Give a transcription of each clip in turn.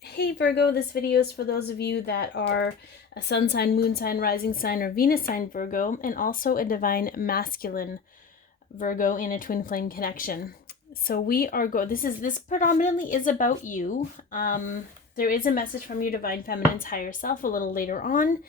Hey Virgo, this video is for those of you that are a sun sign, moon sign, rising sign, or Venus sign Virgo, and also a divine masculine Virgo in a twin flame connection. So we are this predominantly is about you. There is a message from your divine feminine's higher self a little later on.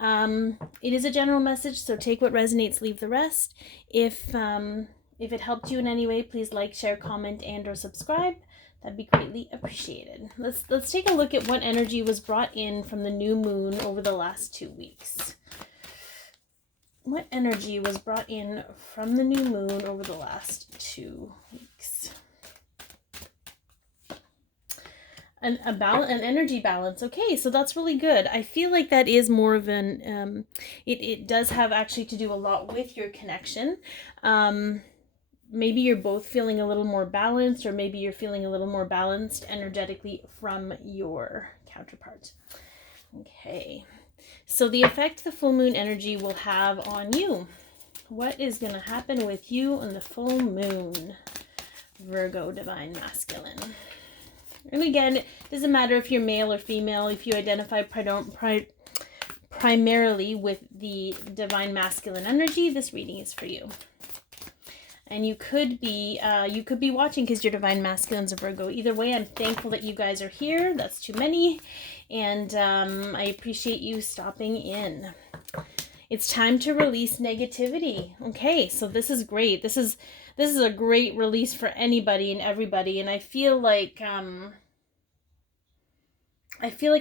It is a general message, so take what resonates, leave the rest. If it helped you in any way, please like, share, comment, and or subscribe. That'd be greatly appreciated. Let's take a look at what energy was brought in from the new moon over the last 2 weeks. What energy was brought in from the new moon over the last 2 weeks? An energy balance. Okay, so that's really good. I feel like that is more of an it does have actually to do a lot with your connection. Maybe you're both feeling a little more balanced, or maybe you're feeling a little more balanced energetically from your counterpart. Okay, so the effect the full moon energy will have on you. What is going to happen with you on the full moon, Virgo divine masculine? And again, it doesn't matter if you're male or female. If you identify primarily with the divine masculine energy, this reading is for you. And you could be watching because your divine masculine's a Virgo. Either way, I'm thankful that you guys are here. That's too many. And I appreciate you stopping in. It's time to release negativity. Okay, so this is great. This is a great release for anybody and everybody. And I feel like a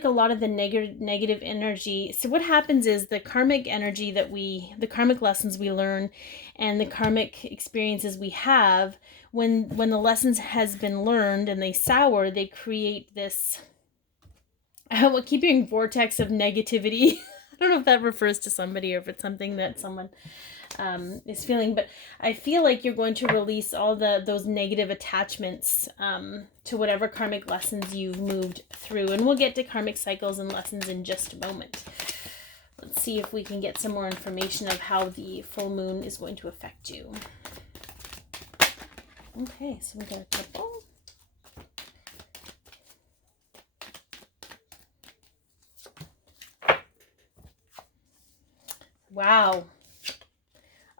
lot of the negative energy. So what happens is the karmic energy the karmic lessons we learn and the karmic experiences we have, when the lessons has been learned and they sour, they create this, I keep hearing vortex of negativity. I don't know if that refers to somebody or if it's something that someone is feeling, but I feel like you're going to release all those negative attachments to whatever karmic lessons you've moved through, and we'll get to karmic cycles and lessons in just a moment. Let's see if we can get some more information of how the full moon is going to affect you. Okay, so we got a couple. Wow.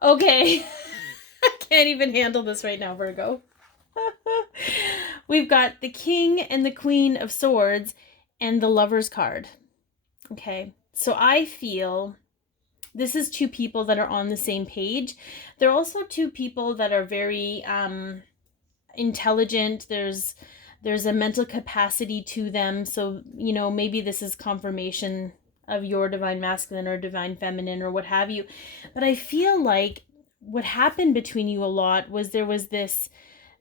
Okay, I can't even handle this right now, Virgo. We've got the King and the Queen of Swords and the Lover's card. Okay, so I feel this is two people that are on the same page. They're also two people that are very intelligent. There's a mental capacity to them. So, you know, maybe this is confirmation of your divine masculine or divine feminine or what have you. But I feel like what happened between you a lot was there was this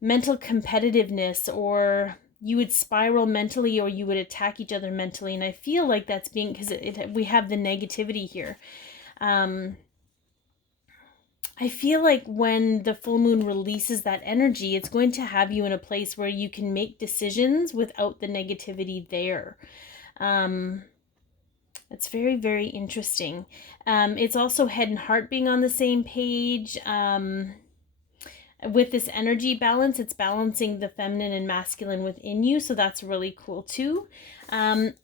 mental competitiveness, or you would spiral mentally or you would attack each other mentally. And I feel like that's being, because we have the negativity here. I feel like when the full moon releases that energy, it's going to have you in a place where you can make decisions without the negativity there. It's very, very interesting. It's also head and heart being on the same page. With this energy balance, it's balancing the feminine and masculine within you, so that's really cool too. This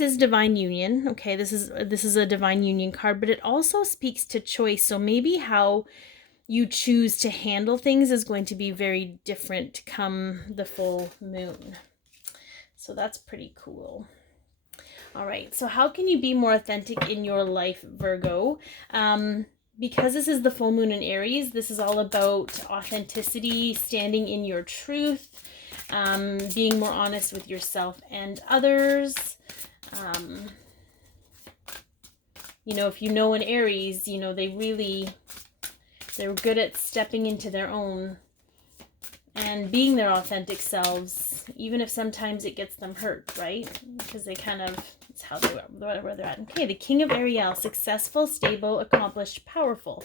is divine union. Okay, this is a divine union card, but it also speaks to choice. So maybe how you choose to handle things is going to be very different come the full moon. So that's pretty cool. All right, so how can you be more authentic in your life, Virgo? Because this is the full moon in Aries, this is all about authenticity, standing in your truth, being more honest with yourself and others. You know, if you know an Aries, you know, they're good at stepping into their own and being their authentic selves, even if sometimes it gets them hurt, right? Because they kind of, it's how where they're at. Okay, the King of Ariel, successful, stable, accomplished, powerful.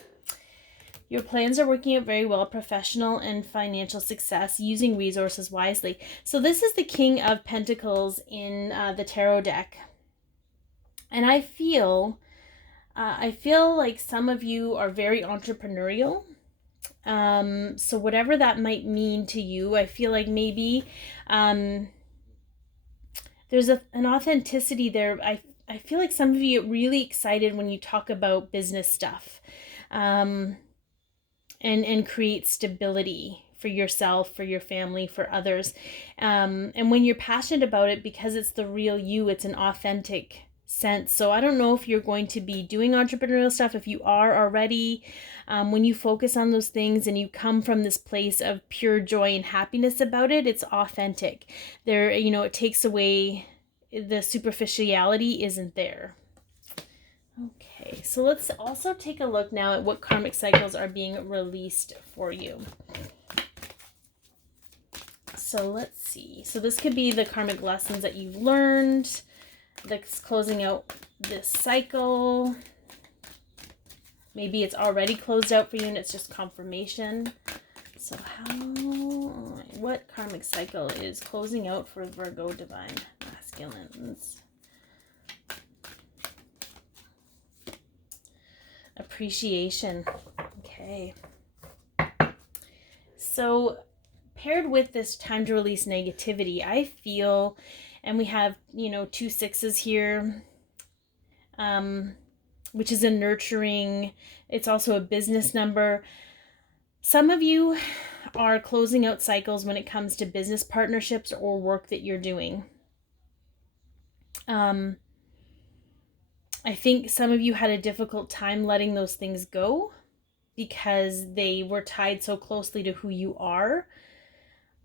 Your plans are working out very well, professional and financial success, using resources wisely. So this is the King of Pentacles in the tarot deck. And I feel like some of you are very entrepreneurial. So whatever that might mean to you, I feel like maybe there's an authenticity there. I feel like some of you get really excited when you talk about business stuff, and create stability for yourself, for your family, for others. And when you're passionate about it, because it's the real you, it's an authentic sense. So I don't know if you're going to be doing entrepreneurial stuff. If you are already, when you focus on those things and you come from this place of pure joy and happiness about it, it's authentic. There, you know, it takes away the superficiality isn't there. Okay, so let's also take a look now at what karmic cycles are being released for you. So let's see. So this could be the karmic lessons that you've learned, that's closing out this cycle. Maybe it's already closed out for you and it's just confirmation. So what karmic cycle is closing out for Virgo divine masculines? Appreciation. Okay. So paired with this time to release negativity, I feel, and we have, you know, 2 6s here, which is a nurturing, it's also a business number. Some of you are closing out cycles when it comes to business partnerships or work that you're doing. I think some of you had a difficult time letting those things go because they were tied so closely to who you are.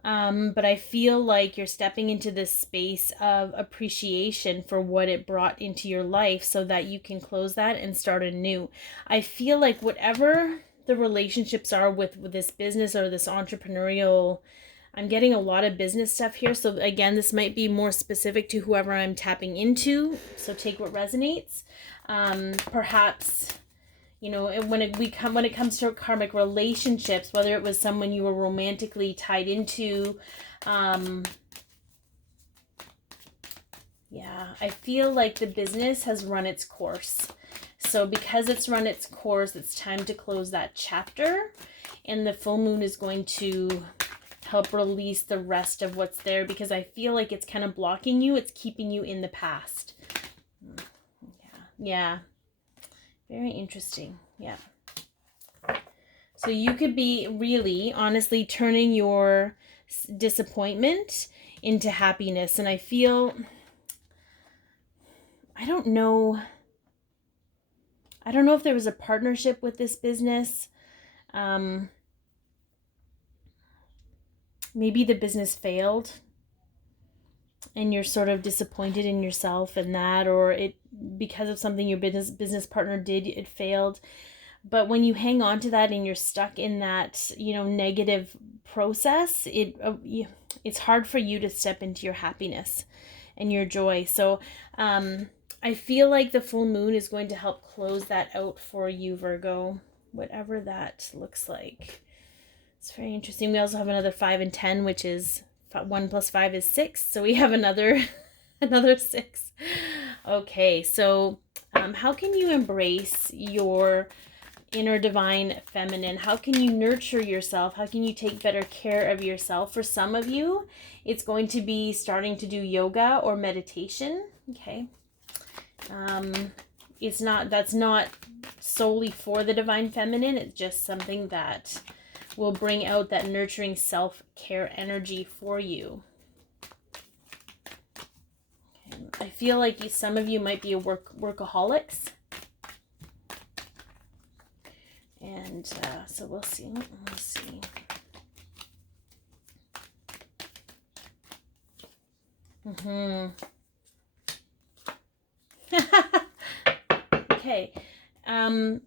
But I feel like you're stepping into this space of appreciation for what it brought into your life so that you can close that and start anew. I feel like whatever the relationships are with this business or this entrepreneurial, I'm getting a lot of business stuff here. So again, this might be more specific to whoever I'm tapping into. So take what resonates. Perhaps, you know, when it comes to karmic relationships, whether it was someone you were romantically tied into, yeah, I feel like the business has run its course. So because it's run its course, it's time to close that chapter, and the full moon is going to help release the rest of what's there, because I feel like it's kind of blocking you. It's keeping you in the past. Yeah. Very interesting. Yeah. So you could be really, honestly, turning your disappointment into happiness. And I feel, I don't know if there was a partnership with this business. Maybe the business failed and you're sort of disappointed in yourself and that, or it, because of something your business partner did, it failed. But when you hang on to that and you're stuck in that, you know, negative process, it's hard for you to step into your happiness and your joy. So I feel like the full moon is going to help close that out for you, Virgo, whatever that looks like. It's very interesting. We also have another 5 and 10, which is 1 plus 5 is 6. So we have another 6. Okay, so how can you embrace your inner divine feminine? How can you nurture yourself? How can you take better care of yourself? For some of you, it's going to be starting to do yoga or meditation. Okay. That's not solely for the divine feminine. It's just something that will bring out that nurturing self-care energy for you. Okay. I feel like some of you might be workaholics. And so we'll see. We'll see. Okay.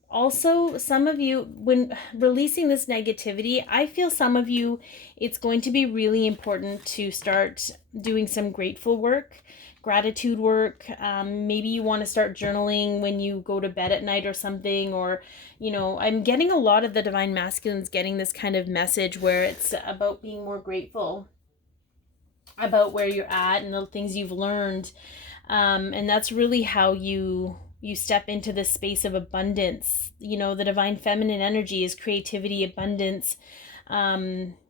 Also, some of you, when releasing this negativity, I feel some of you, it's going to be really important to start doing some grateful work, gratitude work. Maybe you want to start journaling when you go to bed at night or something, or, you know, I'm getting a lot of the divine masculines getting this kind of message where it's about being more grateful about where you're at and the things you've learned. And that's really how you step into this space of abundance. You know, the divine feminine energy is creativity, abundance,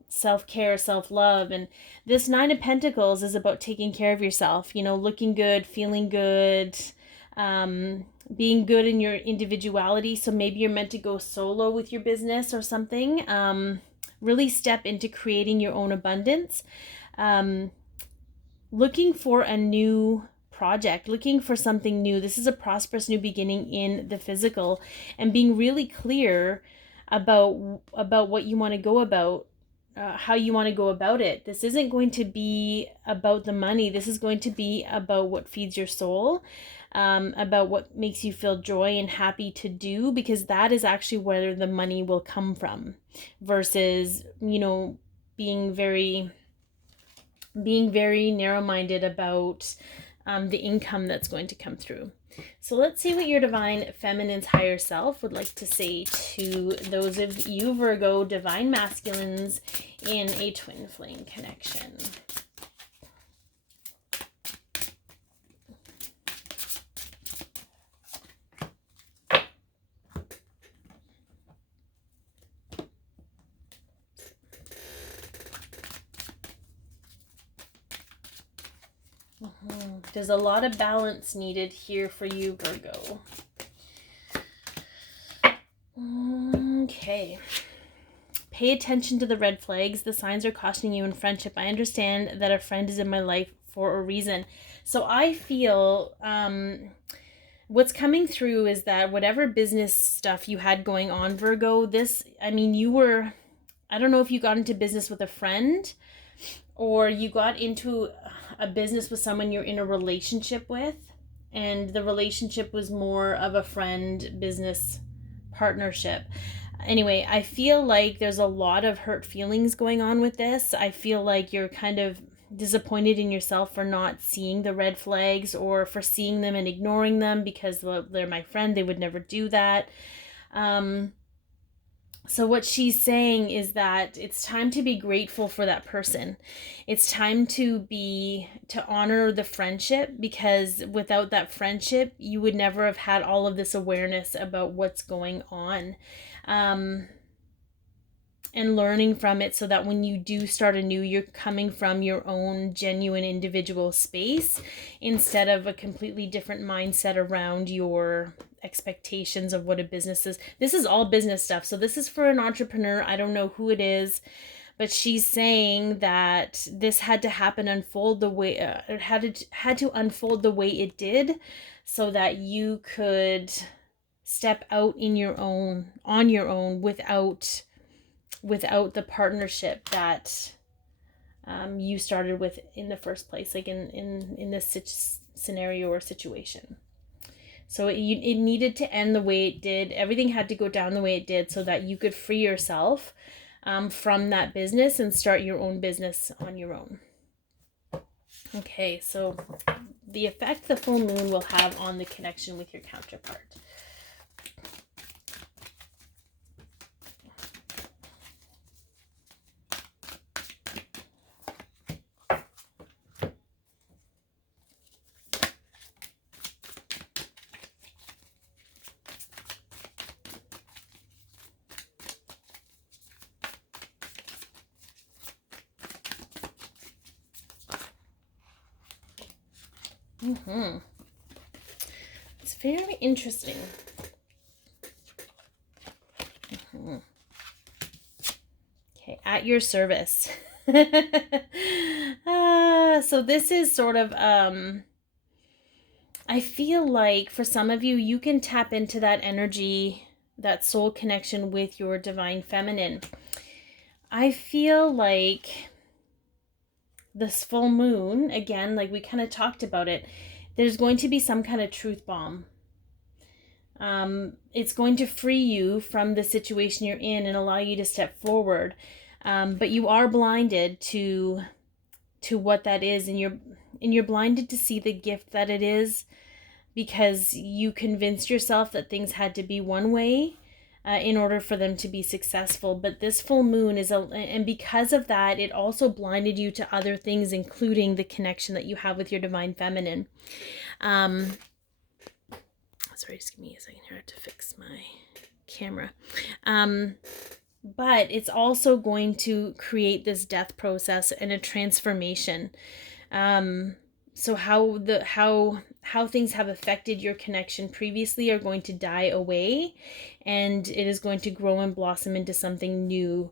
self-care, self-love. And this Nine of Pentacles is about taking care of yourself, you know, looking good, feeling good, being good in your individuality. So maybe you're meant to go solo with your business or something. Really step into creating your own abundance. Looking for a new project, looking for something new. This is a prosperous new beginning in the physical, and being really clear about what you want to go about, how you want to go about it. This isn't going to be about the money. This is going to be about what feeds your soul, about what makes you feel joy and happy to do, because that is actually where the money will come from, versus, you know, being very narrow-minded about the income that's going to come through. So let's see what your divine feminine's higher self would like to say to those of you Virgo divine masculines in a twin flame connection. There's a lot of balance needed here for you, Virgo. Okay. Pay attention to the red flags. The signs are costing you in friendship. I understand that a friend is in my life for a reason. So I feel what's coming through is that whatever business stuff you had going on, Virgo, I don't know if you got into business with a friend, or you got into a business with someone you're in a relationship with, and the relationship was more of a friend business partnership. Anyway, I feel like there's a lot of hurt feelings going on with this. I feel like you're kind of disappointed in yourself for not seeing the red flags, or for seeing them and ignoring them because, well, they're my friend, they would never do that. So what she's saying is that it's time to be grateful for that person. It's time to honor the friendship, because without that friendship, you would never have had all of this awareness about what's going on. And learning from it, so that when you do start anew, you're coming from your own genuine individual space, instead of a completely different mindset around your expectations of what a business is. This is all business stuff. So this is for an entrepreneur. I don't know who it is, but she's saying that this had to happen, unfold the way it had to unfold the way it did, so that you could step out on your own, without the partnership that you started with in the first place, like in this scenario or situation. So it needed to end the way it did. Everything had to go down the way it did, so that you could free yourself from that business and start your own business on your own. Okay, so the effect the full moon will have on the connection with your counterpart. It's very interesting. Okay, at your service. So this is sort of, I feel like for some of you, you can tap into that energy, that soul connection with your divine feminine. I feel like this full moon, again, like we kind of talked about it, there's going to be some kind of truth bomb. It's going to free you from the situation you're in and allow you to step forward. But you are blinded to what that is, and you're blinded to see the gift that it is, because you convinced yourself that things had to be one way in order for them to be successful. But this full moon and because of that, it also blinded you to other things, including the connection that you have with your divine feminine. Sorry, just give me a second here to fix my camera. but it's also going to create this death process and a transformation. So how things have affected your connection previously are going to die away, and it is going to grow and blossom into something new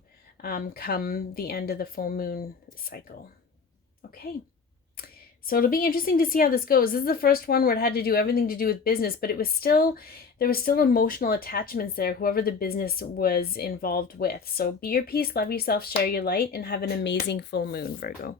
come the end of the full moon cycle. Okay. So it'll be interesting to see how this goes. This is the first one where it had to do everything to do with business, but there was still emotional attachments there, whoever the business was involved with. So be your peace, love yourself, share your light, and have an amazing full moon, Virgo.